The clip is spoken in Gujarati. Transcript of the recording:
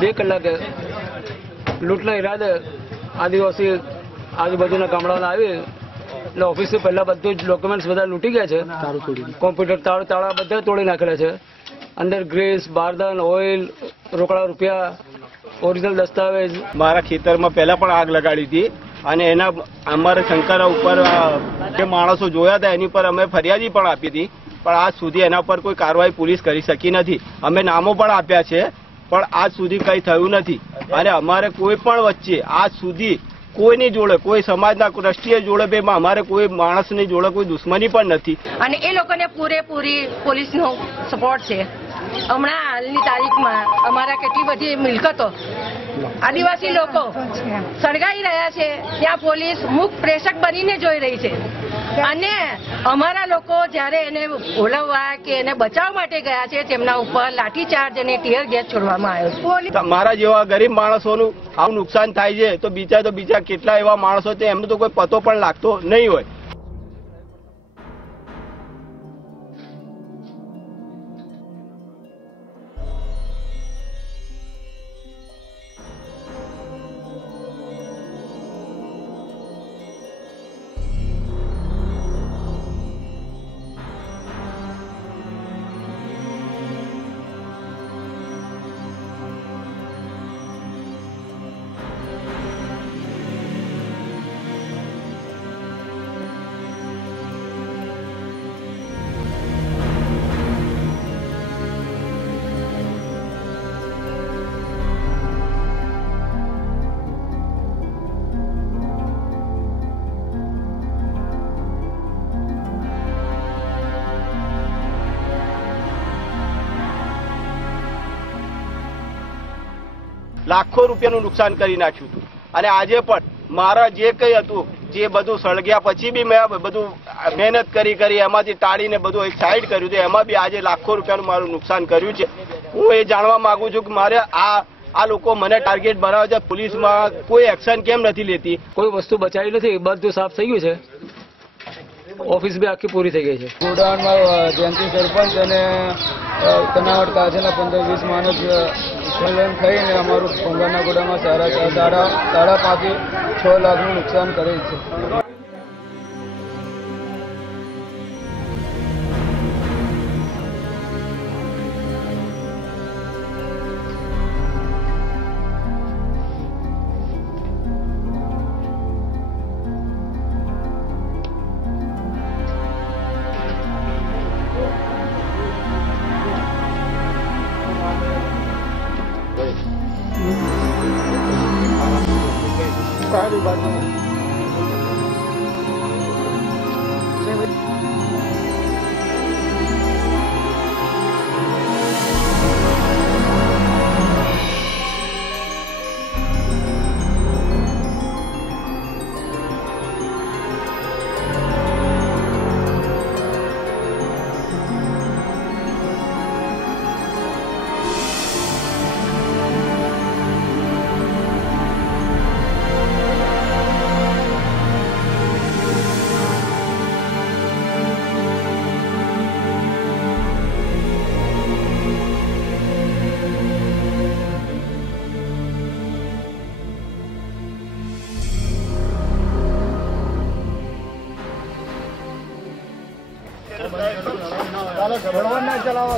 2 કલાકે લૂંટના ઈરાદે આદિવાસી આજુબાજુના ગામડાના આવી એટલે ઓફિસ પહેલા બધું જ ડોક્યુમેન્ટ્સ બધા લૂંટી ગયા છે. કોમ્પ્યુટર તાળા બધા તોડી નાખેલા છે. અંદર ગ્રીસ, બારદાન, ઓઇલ, રોકડા રૂપિયા, ઓરિજિનલ દસ્તાવેજ. મારા ખેતરમાં પહેલા પણ આગ લગાડી હતી અને એના અમારે શંકર ઉપર જે માણસો જોયા હતા એની પર અમે ફરિયાદી પણ આપી હતી, પણ આજ સુધી એના પર કોઈ કાર્યવાહી પોલીસ કરી શકી નથી. અમે નામો પણ આપ્યા છે પણ આજ સુધી કંઈ થયું નથી. અને અમારે કોઈ પણ વચ્ચે આજ સુધી કોઈની જોડે, કોઈ સમાજના દ્રષ્ટિએ જોડે અમારે કોઈ માણસની જોડે કોઈ દુશ્મની પણ નથી. અને એ લોકોને પૂરેપૂરી પોલીસનો સપોર્ટ છે. હમણાં હાલની તારીખમાં અમારા કેટલી બધી મિલકતો આદિવાસી લોકો સળગાઈ રહ્યા છે, ત્યાં પોલીસ મૂક પ્રેક્ષક બનીને જોઈ રહી છે. અને અમારા લોકો જયારે એને બોલાવવા કે એને બચાવવા માટે ગયા છે તેમના ઉપર લાઠીચાર્જ અને ટીયર ગેસ છોડવામાં આવ્યો છે. મારા જેવા ગરીબ માણસોનું આવું નુકસાન થાય છે તો બીજા કેટલા એવા માણસો છે એમને તો કોઈ પતો પણ લાગતો નહીં હોય. લાખો રૂપિયાનું નુકસાન કરી નાખ્યું હતું. અને આજે પણ મારા જે કંઈ હતું જે બધું સળગ્યા પછી બી મેં બધું મહેનત કરી એમાંથી ટાળીને બધું એક સાઈડ કર્યું હતું. એમાં બી આજે લાખો રૂપિયાનું મારું નુકસાન કર્યું છે. હું એ જાણવા માંગુ છું કે મારે આ લોકો મને ટાર્ગેટ બનાવે છે. પોલીસમાં કોઈ એક્શન કેમ નથી લેતી? કોઈ વસ્તુ બચાવી નથી, બધું સાફ થઈ ગયું છે. ઓફિસ બી આખી પૂરી થઈ ગઈ છે. ગોડાઉનમાં જયંતિ સરપંચ અને કનાવટ કાજેના 15-20 માણસ થઈને અમારું પંગરના ગોડામાં સાડા 5-6 લાખનું નુકસાન કરે છે. સારી વાત ચલાવો